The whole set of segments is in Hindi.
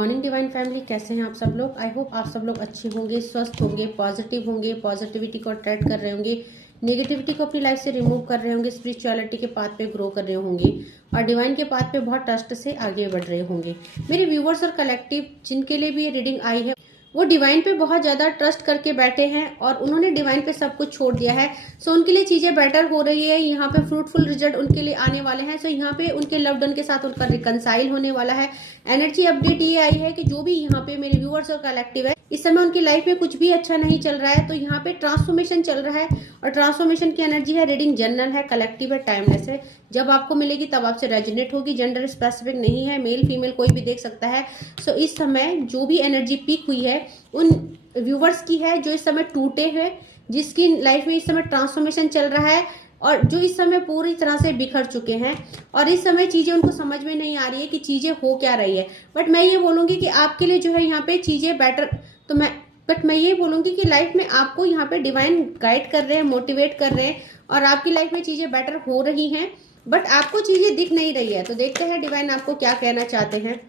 मॉर्निंग डिवाइन फैमिली, कैसे हैं आप सब लोग। आई होप आप सब लोग अच्छे होंगे, स्वस्थ होंगे, पॉजिटिव होंगे, पॉजिटिविटी को अट्रैक्ट कर रहे होंगे, नेगेटिविटी को अपनी लाइफ से रिमूव कर रहे होंगे, स्पिरिचुअलिटी के पाथ पे ग्रो कर रहे होंगे और डिवाइन के पाथ पे बहुत ट्रस्ट से आगे बढ़ रहे होंगे। मेरे व्यूवर्स और कलेक्टिव जिनके लिए भी ये रीडिंग आई है वो डिवाइन पे बहुत ज़्यादा ट्रस्ट करके बैठे हैं और उन्होंने डिवाइन पे सब कुछ छोड़ दिया है। सो उनके लिए चीज़ें बेटर हो रही है, यहाँ पे फ्रूटफुल रिजल्ट उनके लिए आने वाले हैं। सो यहाँ पे उनके लव्ड वन के साथ उनका रिकनसाइल होने वाला है। एनर्जी अपडेट ये आई है कि जो भी यहाँ पे मेरे व्यूअर्स और कलेक्टिव है इस समय उनकी लाइफ में कुछ भी अच्छा नहीं चल रहा है, तो यहाँ पे ट्रांसफॉर्मेशन चल रहा है और ट्रांसफॉर्मेशन की एनर्जी है। रीडिंग जनरल है, कलेक्टिव है, टाइमलेस है। जब आपको मिलेगी तब आपसे रेजोनेट होगी, जेंडर स्पेसिफिक नहीं है, मेल फीमेल कोई भी देख सकता है। सो इस समय जो भी एनर्जी पीक हुई है उन व्यूवर्स की है जो इस समय टूटे हैं, जिसकी लाइफ में इस समय ट्रांसफॉर्मेशन चल रहा है और जो इस समय पूरी तरह से बिखर चुके हैं और इस समय चीज़ें उनको समझ में नहीं आ रही है कि चीज़ें हो क्या रही है। बट मैं ये बोलूँगी कि आपके लिए जो है यहाँ पे चीज़ें बेटर, तो मैं ये बोलूँगी कि लाइफ में आपको यहाँ पे डिवाइन गाइड कर रहे हैं, मोटिवेट कर रहे हैं और आपकी लाइफ में चीज़ें बेटर हो रही हैं, बट आपको चीज़ें दिख नहीं रही है। तो देखते हैं डिवाइन आपको क्या कहना चाहते हैं।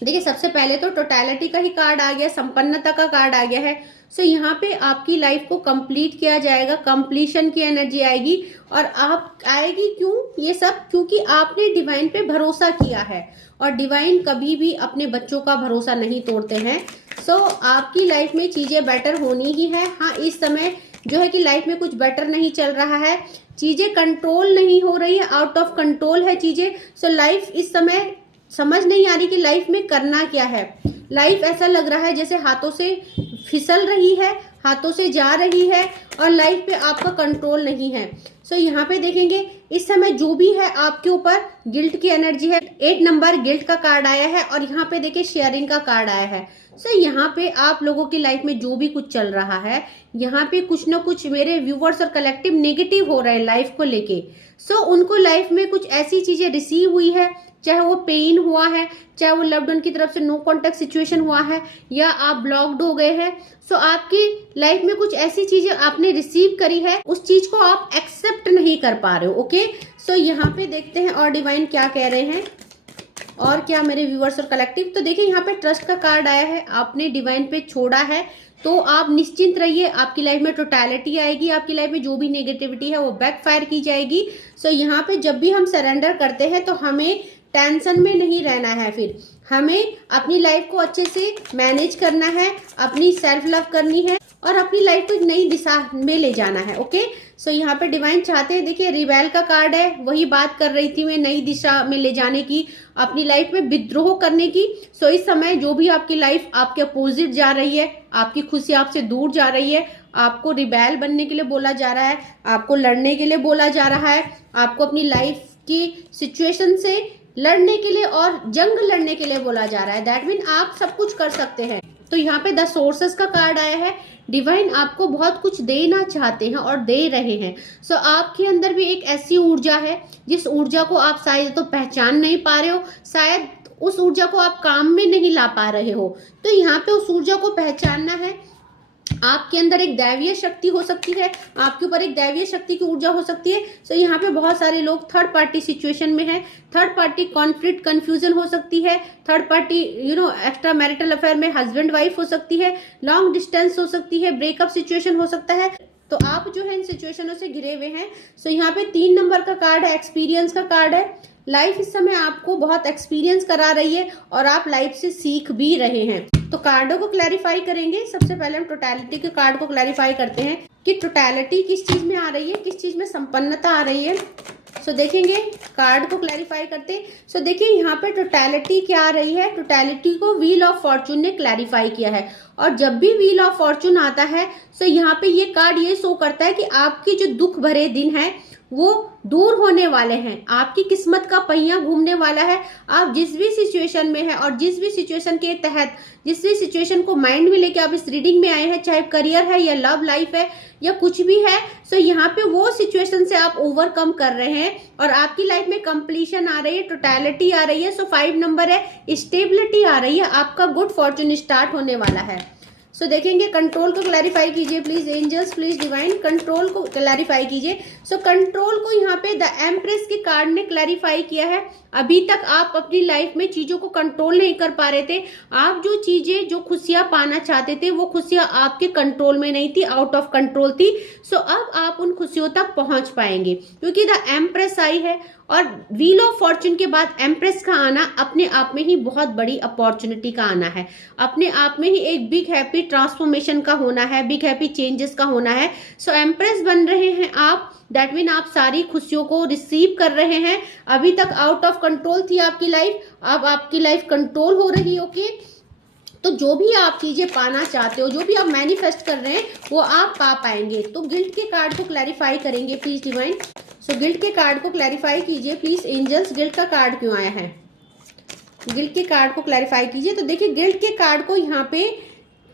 देखिए, सबसे पहले तो टोटैलिटी का ही कार्ड आ गया, संपन्नता का कार्ड आ गया है। सो यहाँ पे आपकी लाइफ को कंप्लीट किया जाएगा, कंप्लीशन की एनर्जी आएगी और आप आएगी क्यों ये सब, क्योंकि आपने डिवाइन पे भरोसा किया है और डिवाइन कभी भी अपने बच्चों का भरोसा नहीं तोड़ते हैं। सो आपकी लाइफ में चीजें बेटर होनी ही है। हाँ, इस समय जो है कि लाइफ में कुछ बेटर नहीं चल रहा है, चीजें कंट्रोल नहीं हो रही है, आउट ऑफ कंट्रोल है चीजें। सो लाइफ इस समय समझ नहीं आ रही कि लाइफ में करना क्या है। लाइफ ऐसा लग रहा है जैसे हाथों से फिसल रही है, हाथों से जा रही है और लाइफ पे आपका कंट्रोल नहीं है। सो यहाँ पे देखेंगे इस समय जो भी है आपके ऊपर गिल्ट की एनर्जी है। 8 नंबर गिल्ट का कार्ड आया है और यहाँ पे देखिए शेयरिंग का कार्ड आया है। सो यहाँ पे आप लोगों की लाइफ में जो भी कुछ चल रहा है, यहाँ पे कुछ ना कुछ मेरे व्यूवर्स और कलेक्टिव नेगेटिव हो रहे हैं लाइफ को लेके। सो उनको लाइफ में कुछ ऐसी चीजें रिसीव हुई है, चाहे वो पेन हुआ है, चाहे वो लव्ड वन की तरफ से नो कॉन्टेक्ट सिचुएशन हुआ है या आप ब्लॉक्ड हो गए हैं। सो आपकी लाइफ में कुछ ऐसी चीजें आपने रिसीव करी है, उस चीज को आप एक्सेप्ट नहीं कर पा रहे हो। ओके, सो यहाँ पे देखते हैं और डिवाइन क्या कह रहे हैं और क्या मेरे व्यूअर्स और कलेक्टिव। तो देखिए यहाँ पे ट्रस्ट का कार्ड आया है, आपने डिवाइन पे छोड़ा है तो आप निश्चिंत रहिए, आपकी लाइफ में टोटैलिटी आएगी, आपकी लाइफ में जो भी नेगेटिविटी है वो बैकफायर की जाएगी। सो यहाँ पे जब भी हम सरेंडर करते हैं तो हमें टेंशन में नहीं रहना है, फिर हमें अपनी लाइफ को अच्छे से मैनेज करना है, अपनी सेल्फ लव करनी है और अपनी लाइफ को एक नई दिशा में ले जाना है। ओके, सो यहाँ पे डिवाइन चाहते हैं, देखिए रिबेल का कार्ड है, वही बात कर रही थी मैं, नई दिशा में ले जाने की, अपनी लाइफ में विद्रोह करने की। सो इस समय जो भी आपकी लाइफ आपके अपोजिट जा रही है, आपकी खुशी आपसे दूर जा रही है, आपको रिबेल बनने के लिए बोला जा रहा है, आपको लड़ने के लिए बोला जा रहा है, आपको अपनी लाइफ की सिचुएशन से लड़ने के लिए और जंग लड़ने के लिए बोला जा रहा है। दैट मीन आप सब कुछ कर सकते हैं। तो यहाँ पे द सोर्सेस का कार्ड आया है, डिवाइन आपको बहुत कुछ देना चाहते हैं और दे रहे हैं। सो आपके अंदर भी एक ऐसी ऊर्जा है जिस ऊर्जा को आप शायद तो पहचान नहीं पा रहे हो, शायद उस ऊर्जा को आप काम में नहीं ला पा रहे हो। तो यहाँ पे उस ऊर्जा को पहचानना है। आपके अंदर एक दैवीय शक्ति हो सकती है, आपके ऊपर एक दैवीय शक्ति की ऊर्जा हो सकती है। सो यहाँ पे बहुत सारे लोग थर्ड पार्टी सिचुएशन में है, थर्ड पार्टी कॉन्फ्लिक्ट कंफ्यूजन हो सकती है, third party extra marital affair में हस्बैंड वाइफ हो सकती है, लॉन्ग डिस्टेंस हो सकती है, ब्रेकअप सिचुएशन हो सकता है। तो आप जो है इन सिचुएशनों से घिरे हुए हैं। सो यहाँ पे 3 नंबर का कार्ड है, एक्सपीरियंस का कार्ड है। लाइफ इस समय आपको बहुत एक्सपीरियंस करा रही है और आप लाइफ से सीख भी रहे हैं। तो कार्डों को क्लैरिफाई करेंगे। सबसे पहले हम टोटैलिटी के कार्ड को क्लैरिफाई करते हैं कि टोटैलिटी किस चीज में आ रही है, किस चीज में संपन्नता आ रही है। सो देखेंगे कार्ड को क्लैरिफाई करते। सो देखिए यहाँ पे टोटैलिटी क्या आ रही है, टोटैलिटी को व्हील ऑफ फॉर्चून ने क्लैरिफाई किया है और जब भी व्हील ऑफ फॉर्चून आता है सो यहाँ पे ये कार्ड ये शो करता है कि आपकी जो दुख भरे दिन है वो दूर होने वाले हैं, आपकी किस्मत का पहिया घूमने वाला है। आप जिस भी सिचुएशन में है और जिस भी सिचुएशन के तहत, जिस भी सिचुएशन को माइंड में लेके आप इस रीडिंग में आए हैं, चाहे करियर है या लव लाइफ है या कुछ भी है, सो यहाँ पे वो सिचुएशन से आप ओवरकम कर रहे हैं और आपकी लाइफ में कंप्लीशन आ रही है, टोटैलिटी आ रही है। सो 5 नंबर है, स्टेबिलिटी आ रही है, आपका गुड फॉर्चून स्टार्ट होने वाला है। सो देखेंगे कंट्रोल को क्लैरिफाई कीजिए please angels, please divine control को क्लैरिफाई कीजिए। सो कंट्रोल को यहाँ पे द एम्प्रेस के कार्ड ने क्लैरिफाई किया है। अभी तक आप अपनी लाइफ में चीजों को कंट्रोल नहीं कर पा रहे थे। आप जो चीजें, जो खुशियां पाना चाहते थे, वो खुशियां आपके कंट्रोल में नहीं थी, आउट ऑफ कंट्रोल थी। सो अब आप उन खुशियों तक पहुंच पाएंगे क्योंकि द एम्प्रेस आई है। और व्हील ऑफ फॉर्चून के बाद एम्प्रेस का आना अपने आप में ही बहुत बड़ी अपॉर्चुनिटी का आना है, अपने आप में ही एक बिग हैप्पी ट्रांसफॉर्मेशन का होना है, बिग हैप्पी चेंजेस का होना है। सो एम्प्रेस बन रहे हैं आप, दैट मीन आप सारी खुशियों को रिसीव कर रहे हैं। अभी तक आउट ऑफ कंट्रोल थी आपकी लाइफ, अब आपकी लाइफ कंट्रोल हो रही है। ओके, तो जो भी आप चीजें पाना चाहते हो, जो भी आप मैनिफेस्ट कर रहे हैं, वो आप पा पाएंगे। तो गिल्ट के कार्ड को क्लैरिफाई करेंगे प्लीज डिवाइन। सो गिल्ट के कार्ड को क्लैरिफाई कीजिए प्लीज एंजल्स। गिल्ट का कार्ड क्यों आया है? गिल्ट के कार्ड को क्लैरिफाई कीजिए। तो देखिए गिल्ट के कार्ड को यहाँ पे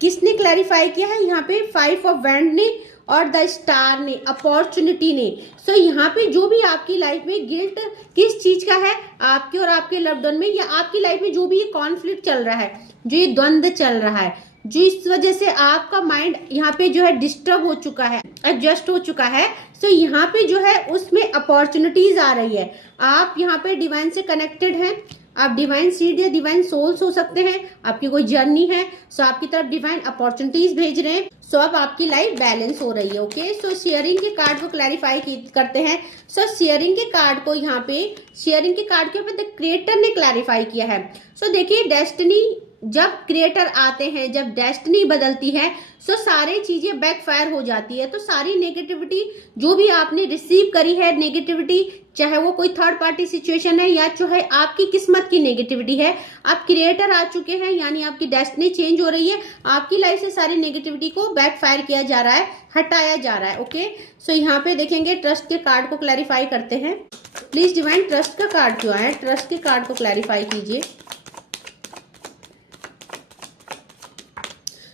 किसने क्लैरिफाई किया है? यहाँ पे 5 ऑफ वैंड ने और द स्टार ने, अपॉर्चुनिटी ने। सो यहाँ पे जो भी आपकी लाइफ में गिल्ट किस चीज का है, आपके और आपके लव्ड वन में, या आपकी लाइफ में जो भी ये कॉन्फ्लिक्ट चल रहा है, जो ये द्वंद्व चल रहा है, जो इस वजह से आपका माइंड यहाँ पे जो है डिस्टर्ब हो चुका है, एडजस्ट हो चुका है। सो यहाँ पे जो है उसमें अपॉर्चुनिटीज आ रही है। आप यहाँ पे डिवाइन से कनेक्टेड हैं, आप डिवाइन सीड या डिवाइन सोल्स हो सकते हैं, आपकी कोई जर्नी है। सो आपकी तरफ डिवाइन अपॉर्चुनिटीज भेज रहे हैं। सो अब आपकी लाइफ बैलेंस हो रही है। ओके, सो शेयरिंग के कार्ड को क्लैरिफाई करते हैं। सो शेयरिंग के कार्ड को यहाँ पे, शेयरिंग के कार्ड के ऊपर द क्रिएटर ने क्लैरिफाई किया है। सो देखिए डेस्टिनी, जब क्रिएटर आते हैं, जब डेस्टिनी बदलती है, सो सारी चीजें बैकफायर हो जाती है। तो सारी नेगेटिविटी जो भी आपने रिसीव करी है, नेगेटिविटी, चाहे वो कोई थर्ड पार्टी सिचुएशन है या चाहे आपकी किस्मत की नेगेटिविटी है, आप क्रिएटर आ चुके हैं, यानी आपकी डेस्टिनी चेंज हो रही है। आपकी लाइफ से सारी नेगेटिविटी को बैकफायर किया जा रहा है, हटाया जा रहा है। ओके, सो यहाँ पे देखेंगे ट्रस्ट के कार्ड को क्लैरिफाई करते हैं प्लीज डिवाइन। ट्रस्ट का कार्ड क्यों आया? ट्रस्ट के कार्ड को क्लैरिफाई कीजिए।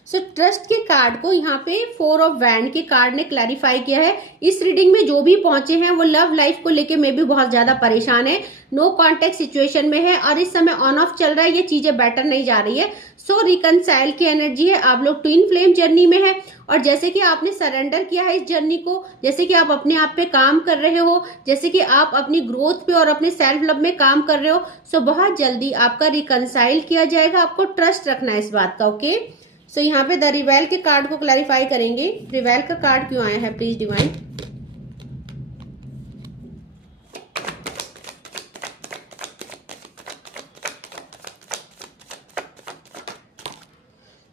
सो ट्रस्ट के कार्ड को यहाँ पे 4 ऑफ वैंड के कार्ड ने क्लैरिफाई किया है। इस रीडिंग में जो भी पहुंचे हैं वो लव लाइफ को लेके में भी बहुत ज्यादा परेशान है, नो कॉन्टेक्ट सिचुएशन में है और इस समय ऑन ऑफ चल रहा है, ये चीजें बेटर नहीं जा रही है। सो रिकनसाइल की एनर्जी है, आप लोग ट्विन फ्लेम जर्नी में है और जैसे कि आपने सरेंडर किया है इस जर्नी को, जैसे कि आप अपने आप पे काम कर रहे हो, जैसे कि आप अपनी ग्रोथ पे और अपने सेल्फ लव में काम कर रहे हो। सो बहुत जल्दी आपका रिकनसाइल किया जाएगा, आपको ट्रस्ट रखना है इस बात का। ओके, सो यहाँ पे द रिवेल के कार्ड को क्लैरिफाई करेंगे। रिवेल का कार्ड क्यों आया है प्लीज डिवाइन?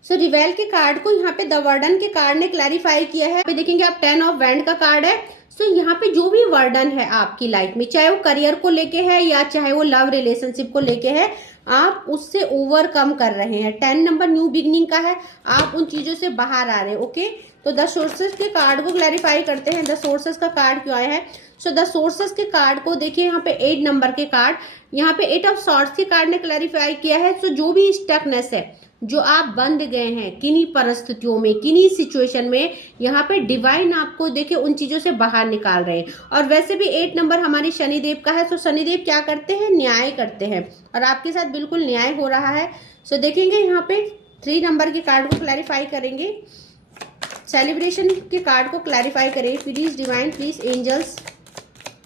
सो रिवेल के कार्ड को यहाँ पे द वर्डन के कार्ड ने क्लैरिफाई किया है। पे देखेंगे आप 10 ऑफ वैंड का कार्ड है। सो यहाँ पे जो भी वर्डन है आपकी लाइफ में, चाहे वो करियर को लेके है या चाहे वो लव रिलेशनशिप को लेके है, आप उससे ओवरकम कर रहे हैं। 10 नंबर न्यू बिगनिंग का है, आप उन चीजों से बाहर आ रहे हैं। ओके, तो द सोर्सेस के कार्ड को क्लैरिफाई करते हैं। द सोर्सेस का कार्ड क्यों आया है? सो द सोर्सेस के कार्ड को देखिए, यहाँ पे 8 नंबर के कार्ड, यहाँ पे 8 ऑफ सॉर्ड्स के कार्ड ने क्लैरिफाई किया है। सो जो भी स्टकनेस है, जो आप बंद गए हैं किन्हीं परिस्थितियों में, किन्हीं सिचुएशन में, यहाँ पे डिवाइन आपको देखिए उन चीजों से बाहर निकाल रहे हैं। और वैसे भी 8 नंबर हमारे शनिदेव का है। सो शनिदेव क्या करते हैं? न्याय करते हैं और आपके साथ बिल्कुल न्याय हो रहा है। सो देखेंगे यहाँ पे 3 नंबर के कार्ड को क्लैरिफाई करेंगे। सेलिब्रेशन के कार्ड को क्लैरिफाई करें प्लीज डिवाइन, प्लीज एंजल्स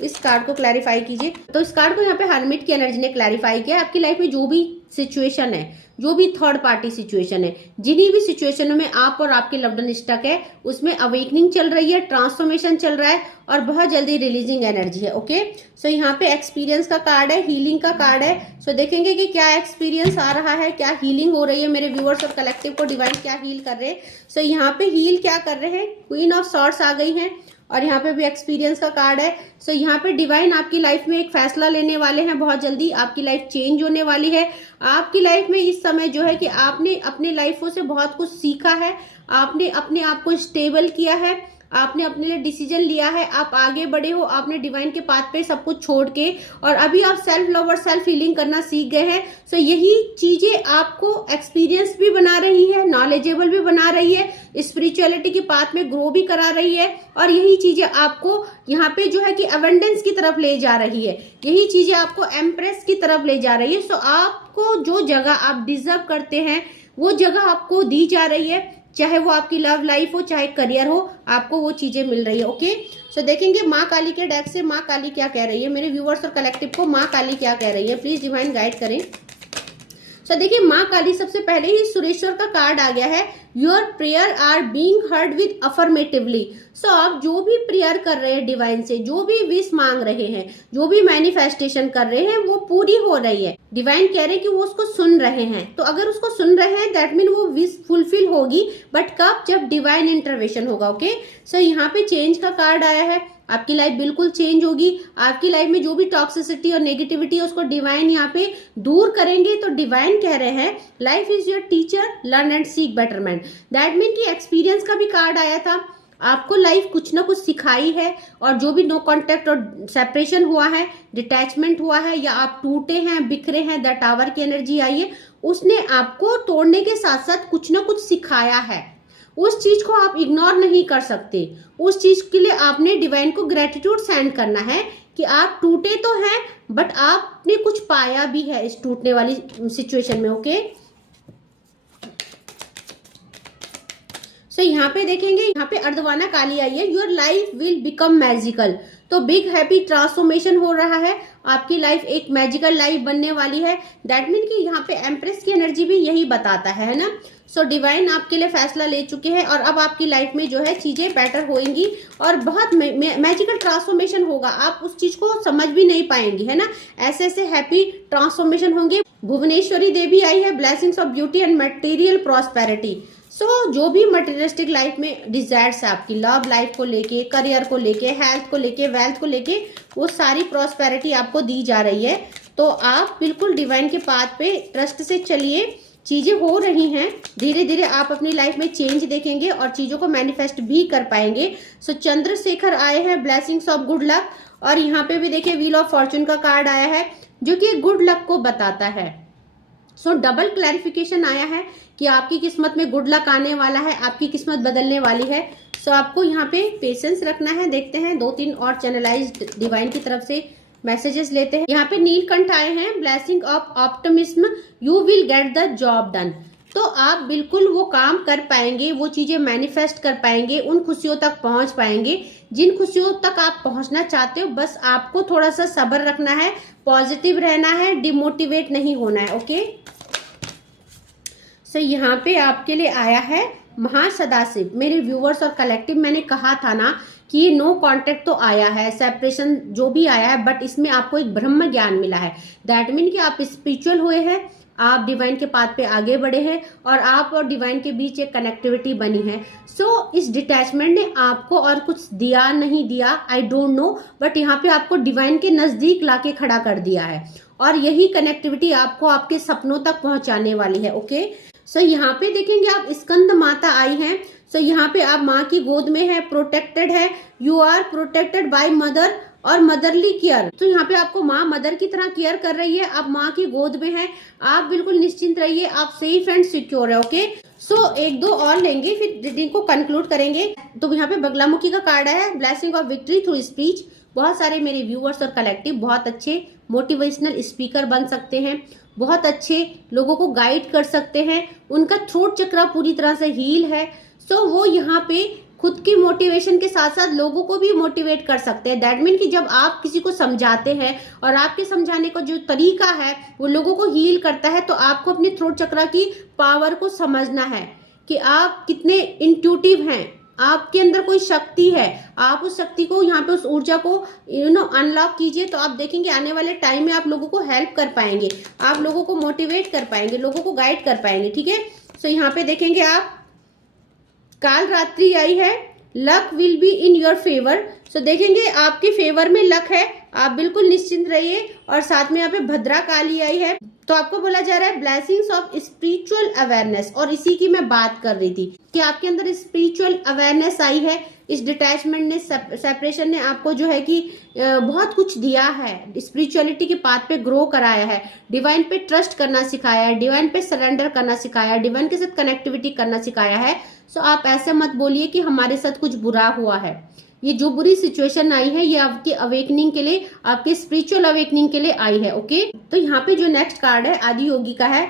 इस कार्ड को क्लैरिफाई कीजिए। तो इस कार्ड को यहाँ पे हर्मिट की एनर्जी ने क्लैरिफाई किया। आपकी लाइफ में जो भी सिचुएशन है, जो भी थर्ड पार्टी सिचुएशन है, जिन्हीं भी सिचुएशनों में आप और आपके लव्ड वन स्टक है, उसमें अवेकनिंग चल रही है, ट्रांसफॉर्मेशन चल रहा है और बहुत जल्दी रिलीजिंग एनर्जी है। ओके, सो यहाँ पे एक्सपीरियंस का कार्ड है, हीलिंग का कार्ड है। सो देखेंगे कि क्या एक्सपीरियंस आ रहा है, क्या हीलिंग हो रही है, मेरे व्यूअर्स और कलेक्टिव को डिवाइन क्या हील कर रहे हैं। सो यहाँ पे हील क्या कर रहे हैं? क्वीन ऑफ सॉर्ड्स आ गई है और यहाँ पे भी एक्सपीरियंस का कार्ड है। सो यहाँ पे डिवाइन आपकी लाइफ में एक फैसला लेने वाले हैं, बहुत जल्दी आपकी लाइफ चेंज होने वाली है। आपकी लाइफ में इस समय जो है कि आपने अपने लाइफों से बहुत कुछ सीखा है, आपने अपने आप को स्टेबल किया है, आपने अपने लिए डिसीजन लिया है, आप आगे बढ़े हो, आपने डिवाइन के पाथ पे सब कुछ छोड़ के और अभी आप सेल्फ लव और सेल्फ हीलिंग करना सीख गए हैं। सो यही चीजें आपको एक्सपीरियंस भी बना रही है, नॉलेजेबल भी बना रही है, स्पिरिचुअलिटी के पाथ में ग्रो भी करा रही है और यही चीजें आपको यहाँ पे जो है कि अवेंडेंस की तरफ ले जा रही है, यही चीजें आपको एम्प्रेस की तरफ ले जा रही है। सो आपको जो जगह आप डिजर्व करते हैं वो जगह आपको दी जा रही है। चाहे वो आपकी लव लाइफ हो, चाहे करियर हो, आपको वो चीजें मिल रही है। ओके, सो देखेंगे माँ काली के डेक से माँ काली क्या कह रही है मेरे व्यूवर्स और कलेक्टिव को, माँ काली क्या कह रही है, प्लीज डिवाइन गाइड करें। सो देखिए माँ काली, सबसे पहले ही सुरेश्वर का कार्ड आ गया है, your prayer are being heard with affirmatively. So आप जो भी प्रेयर कर रहे हैं डिवाइन से, जो भी विश मांग रहे हैं, जो भी मैनिफेस्टेशन कर रहे हैं, वो पूरी हो रही है। डिवाइन कह रहे हैं कि वो उसको सुन रहे हैं, तो अगर उसको सुन रहे हैं दैट मीन वो विश फुलफिल होगी, बट कब, जब डिवाइन इंटरवेंशन होगा। ओके, सो यहाँ पे चेंज का कार्ड आया है, आपकी लाइफ बिल्कुल चेंज होगी। आपकी लाइफ में जो भी टॉक्सिसिटी और नेगेटिविटी है उसको डिवाइन यहाँ पे दूर करेंगे। तो डिवाइन कह रहे हैं life is your teacher, learn and seek betterment. That mean कि एक्सपीरियंस का भी कार्ड आया था, आपको लाइफ कुछ ना कुछ सिखाई है, और जो भी नो कांटेक्ट और सेपरेशन हुआ है, डिटैचमेंट हुआ है, या आप टूटे हैं, बिखरे हैं, दैट टावर की एनर्जी आई है, उसने आपको तोड़ने के साथ साथ कुछ ना कुछ सिखाया है। उस चीज को आप इग्नोर नहीं कर सकते, उस चीज के लिए आपने डिवाइन को ग्रेटिट्यूड सेंड करना है कि आप टूटे तो हैं बट आपने कुछ पाया भी है इस टूटने वाली सिचुएशन में। ओके, सो यहाँ पे देखेंगे, यहाँ पे अर्धवाना काली आई है, your life will become magical. तो बिग हैप्पी ट्रांसफॉर्मेशन हो रहा है, आपकी लाइफ एक मैजिकल लाइफ बनने वाली है। दैट मीन कि यहाँ पे एम्प्रेस की एनर्जी भी यही बताता है ना। सो डिवाइन आपके लिए फैसला ले चुके हैं, और अब आपकी लाइफ में जो है चीजें बेटर होंगी और बहुत मैजिकल ट्रांसफॉर्मेशन होगा। आप उस चीज को समझ भी नहीं पाएंगे, है ना, ऐसे ऐसे हैप्पी ट्रांसफॉर्मेशन होंगे। भुवनेश्वरी देवी आई है, blessings of beauty and material prosperity. So जो भी मटेरियलिस्टिक लाइफ में डिजायर्स है आपकी, लव लाइफ को लेके, करियर को लेके, हेल्थ को लेके, वेल्थ को लेके, वो सारी प्रॉस्पेरिटी आपको दी जा रही है। तो आप बिल्कुल डिवाइन के पाथ पे ट्रस्ट से चलिए, चीजें हो रही हैं, धीरे धीरे आप अपनी लाइफ में चेंज देखेंगे और चीजों को मैनिफेस्ट भी कर पाएंगे। सो चंद्रशेखर आए हैं, ब्लेसिंग्स ऑफ गुड लक, और यहाँ पे भी देखिए व्हील ऑफ फॉर्चून का कार्ड आया है जो कि गुड लक को बताता है। सो डबल क्लैरिफिकेशन आया है कि आपकी किस्मत में गुड लक आने वाला है, आपकी किस्मत बदलने वाली है। सो आपको यहाँ पे पेशेंस रखना है। देखते हैं 2-3 और चैनलाइज्ड डिवाइन की तरफ से मैसेजेस लेते हैं। यहाँ पे नीलकंठ आए हैं, blessing of optimism, you will get the job done. तो आप बिल्कुल वो काम कर पाएंगे, वो चीजें मैनिफेस्ट कर पाएंगे, उन खुशियों तक पहुंच पाएंगे जिन खुशियों तक आप पहुंचना चाहते हो। बस आपको थोड़ा सा सब्र रखना है, पॉजिटिव रहना है, डिमोटिवेट नहीं होना है। ओके, सो यहाँ पे आपके लिए आया है महासदाशिव। मेरे व्यूवर्स और कलेक्टिव, मैंने कहा था ना कि ये नो कांटेक्ट तो आया है, सेपरेशन जो भी आया है, बट इसमें आपको एक ब्रह्म ज्ञान मिला है। दैट मीन कि आप स्पिरिचुअल हुए हैं, आप डिवाइन के पाथ पे आगे बढ़े हैं, और आप और डिवाइन के बीच एक कनेक्टिविटी बनी है। सो इस डिटैचमेंट ने आपको और कुछ दिया नहीं दिया, आई डोंट नो, बट यहाँ पे आपको डिवाइन के नजदीक लाके खड़ा कर दिया है, और यही कनेक्टिविटी आपको आपके सपनों तक पहुंचाने वाली है। ओके, सो यहाँ पे देखेंगे आप स्कंद माता आई हैं। सो यहाँ पे आप माँ की गोद में है, प्रोटेक्टेड है, you are protected by mother और मदरली केयर। तो यहाँ पे आपको माँ मदर की तरह केयर कर रही है, आप माँ की गोद में है, आप बिल्कुल निश्चिंत रहिए, आप सेफ एंड सिक्योर है। ओके, सो 1-2 और लेंगे, फिर रीडिंग को कंक्लूड करेंगे। तो यहाँ पे बगलामुखी का कार्ड है, blessing of victory through speech. बहुत सारे मेरे व्यूअर्स और कलेक्टिव बहुत अच्छे मोटिवेशनल स्पीकर बन सकते हैं, बहुत अच्छे लोगों को गाइड कर सकते हैं, उनका थ्रोट चक्र पूरी तरह से हील है। सो वो यहाँ पे खुद की मोटिवेशन के साथ साथ लोगों को भी मोटिवेट कर सकते हैं। दैट मीन कि जब आप किसी को समझाते हैं और आपके समझाने का जो तरीका है वो लोगों को हील करता है, तो आपको अपने थ्रोट चक्र की पावर को समझना है कि आप कितने इंट्यूटिव हैं, आपके अंदर कोई शक्ति है, आप उस शक्ति को यहाँ पे उस ऊर्जा को अनलॉक कीजिए। तो आप देखेंगे आने वाले टाइम में आप लोगों को हेल्प कर पाएंगे, आप लोगों को मोटिवेट कर पाएंगे, लोगों को गाइड कर पाएंगे। ठीक है, सो यहाँ पे देखेंगे आप काल रात्रि आई है, luck will be in your favour. So देखेंगे आपके फेवर में लक है, आप बिल्कुल निश्चिंत रहिए। और साथ में यहाँ पे भद्रा काली आई है, तो आपको बोला जा रहा है ब्लेसिंग्स ऑफ स्पिरिचुअल अवेयरनेस। और इसी की मैं बात कर रही थी कि आपके अंदर स्पिरिचुअल अवेयरनेस आई है। इस डिटैचमेंट ने, सेपरेशन ने आपको जो है कि बहुत कुछ दिया है, स्पिरिचुअलिटी के पाथ पे ग्रो कराया है, डिवाइन पे ट्रस्ट करना सिखाया है, डिवाइन पे सरेंडर करना सिखाया है, डिवाइन के साथ कनेक्टिविटी करना सिखाया है। सो आप ऐसे मत बोलिए कि हमारे साथ कुछ बुरा हुआ है। ये जो बुरी सिचुएशन आई है ये आपकी अवेकनिंग के लिए, आपके स्पिरिचुअल अवेकनिंग के लिए आई है। ओके, तो यहाँ पे जो नेक्स्ट कार्ड है आदि योगी का है,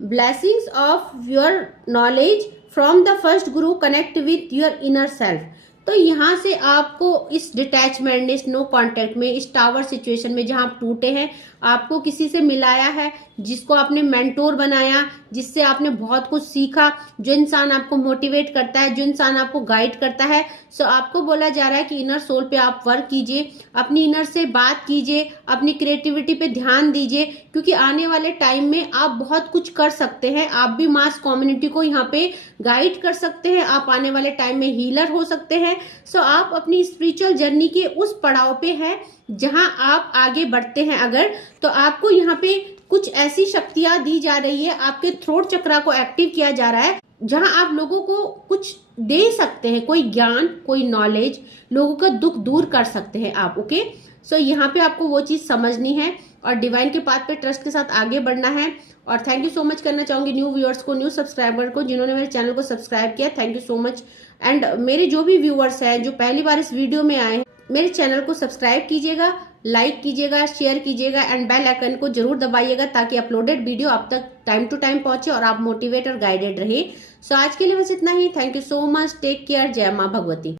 blessings of your knowledge from the first guru connect with your inner self. तो यहाँ से आपको इस डिटैचमेंट, नो कांटेक्ट में, इस टावर सिचुएशन में जहां आप टूटे हैं, आपको किसी से मिलाया है जिसको आपने मेंटोर बनाया, जिससे आपने बहुत कुछ सीखा, जो इंसान आपको मोटिवेट करता है, जो इंसान आपको गाइड करता है। सो आपको बोला जा रहा है कि इनर सोल पे आप वर्क कीजिए, अपनी इनर से बात कीजिए, अपनी क्रिएटिविटी पे ध्यान दीजिए, क्योंकि आने वाले टाइम में आप बहुत कुछ कर सकते हैं। आप भी मास कम्युनिटी को यहाँ पे गाइड कर सकते हैं, आप आने वाले टाइम में हीलर हो सकते हैं। सो आप अपनी स्पिरिचुअल जर्नी के उस पड़ाव पे हैं जहां आप आगे बढ़ते हैं अगर, तो आपको यहाँ पे कुछ ऐसी शक्तियां दी जा रही है, आपके थ्रोट चक्रा को एक्टिव किया जा रहा है, जहां आप लोगों को कुछ दे सकते हैं, कोई ज्ञान, कोई नॉलेज, लोगों का दुख दूर कर सकते हैं आप। ओके, सो यहाँ पे आपको वो चीज समझनी है और डिवाइन के पाथ पे ट्रस्ट के साथ आगे बढ़ना है। और थैंक यू सो मच करना चाहूंगी न्यू व्यूअर्स को, न्यू सब्सक्राइबर को, जिन्होंने मेरे चैनल को सब्सक्राइब किया, thank you so much. And मेरे जो भी व्यूअर्स हैं जो पहली बार इस वीडियो में आए हैं, मेरे चैनल को सब्सक्राइब कीजिएगा, लाइक कीजिएगा, शेयर कीजिएगा एंड बेल आइकन को जरूर दबाइएगा, ताकि अपलोडेड वीडियो आप तक टाइम टू टाइम पहुंचे और आप मोटिवेट और गाइडेड रहे। सो आज के लिए बस इतना ही। Thank you so much, take care, जय माँ भगवती।